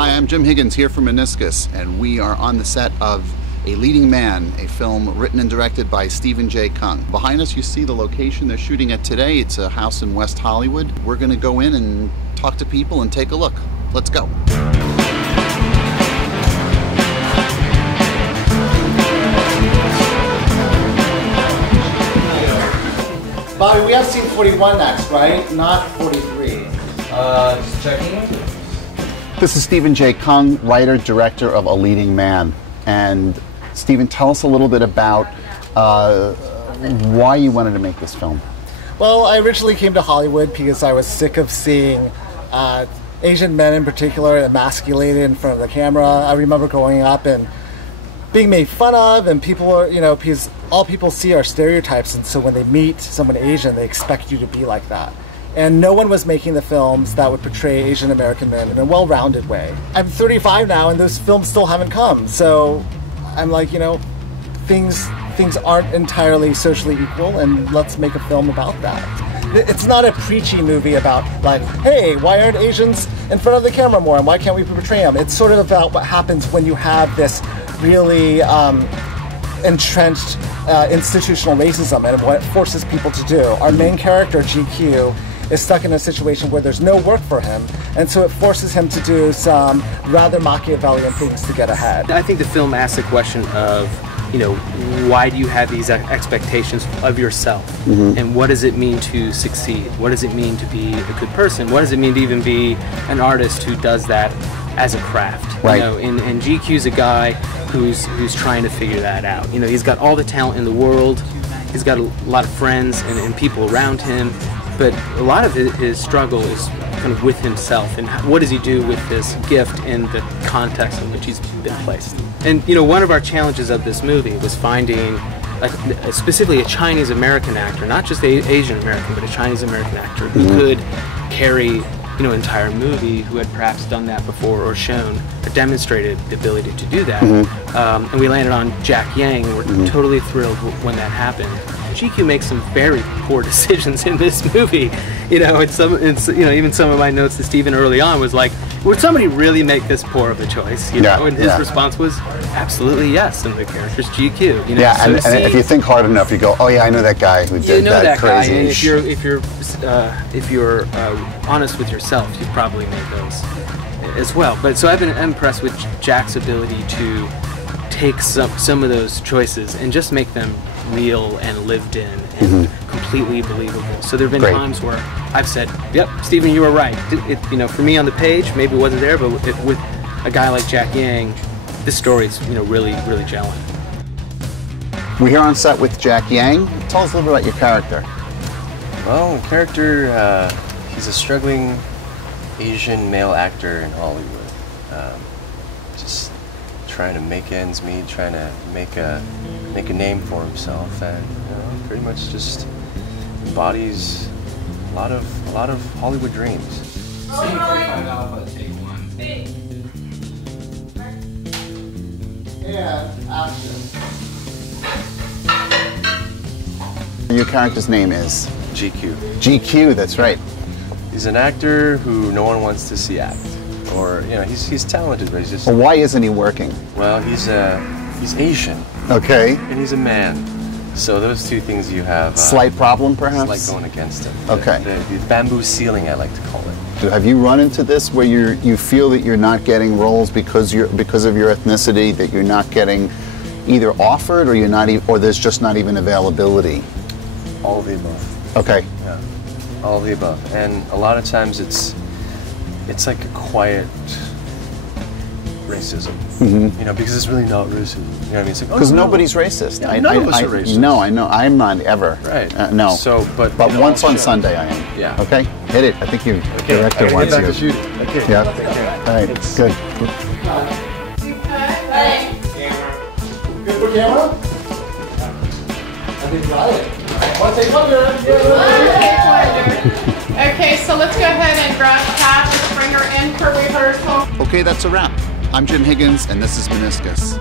Hi, I'm Jim Higgins here from Meniscus, and we are on the set of A Leading Man, a film written and directed by Stephen J. Kung. Behind us you see the location they're shooting at today. It's a house in West Hollywood. We're going to go in and talk to people and take a look. Let's go. Bobby, we have scene 41 next, right? Not 43. Just checking. This is Stephen J. Kung, writer, director of A Leading Man. And Stephen, tell us a little bit about why you wanted to make this film. Well, I originally came to Hollywood because I was sick of seeing Asian men in particular emasculated in front of the camera. I remember growing up and being made fun of, and people are, because all people see are stereotypes, and so when they meet someone Asian, they expect you to be like that. And no one was making the films that would portray Asian American men in a well-rounded way. I'm 35 now, and those films still haven't come. So I'm like, things aren't entirely socially equal, and let's make a film about that. It's not a preachy movie about, like, hey, why aren't Asians in front of the camera more, and why can't we portray them? It's sort of about what happens when you have this really entrenched institutional racism and what it forces people to do. Our main character, GQ, is stuck in a situation where there's no work for him, and so it forces him to do some rather Machiavellian things to get ahead. I think the film asks the question of, why do you have these expectations of yourself? Mm-hmm. And what does it mean to succeed? What does it mean to be a good person? What does it mean to even be an artist who does that as a craft? Right. And GQ's a guy who's trying to figure that out. He's got all the talent in the world. He's got a lot of friends and people around him. But a lot of his struggle is kind of with himself, and what does he do with this gift in the context in which he's been placed. And one of our challenges of this movie was finding, like, specifically a Chinese American actor, not just Asian American, but a Chinese American actor who could carry an entire movie, who had perhaps done that before or shown or demonstrated the ability to do that. And we landed on Jack Yang, and we're totally thrilled when that happened. GQ makes some very poor decisions in this movie. Even some of my notes to Stephen early on was like, would somebody really make this poor of a choice? And his response was absolutely yes, and the character's GQ. And if you think hard enough, you go, oh yeah, I know that guy who did that crazy. Guy, and if you're honest with yourself, you've probably made those as well. But so I've been impressed with Jack's ability to take some of those choices and just make them real and lived in and completely believable. So there have been times where I've said, yep, Stephen, you were right. For me on the page, maybe it wasn't there, but with a guy like Jack Yang, this story's really, really gelling. We're here on set with Jack Yang. Tell us a little bit about your character. Well, the character, he's a struggling Asian male actor in Hollywood. Just trying to make ends meet, trying to make a name for himself, and pretty much just embodies a lot of Hollywood dreams. Your character's name is? GQ. GQ, that's right. He's an actor who no one wants to see act. Or, he's talented, but he's just... Well, why isn't he working? Well, he's Asian. Okay. And he's a man. So those two things you have... slight problem, perhaps? Slight going against him. Okay. The bamboo ceiling, I like to call it. Have you run into this where you feel that you're not getting roles because of your ethnicity, that you're not getting either offered or or there's just not even availability? All of the above. Okay. Yeah. All of the above. And a lot of times it's like a quiet racism, because it's really not racism. You know what I mean? It's like, because nobody's racist. Yeah, none of us are racist. No, I know. I'm not ever. Right. No. So, but once on Sunday I am. Yeah. Okay. Hit it. I think your director wants you. To shoot it. Okay. Yeah. All right. Good. Good for camera? I think got it. Want to take Okay, so let's go ahead and grab Kat and bring her in for rehearsal. Okay, that's a wrap. I'm Jim Higgins, and this is Meniscus.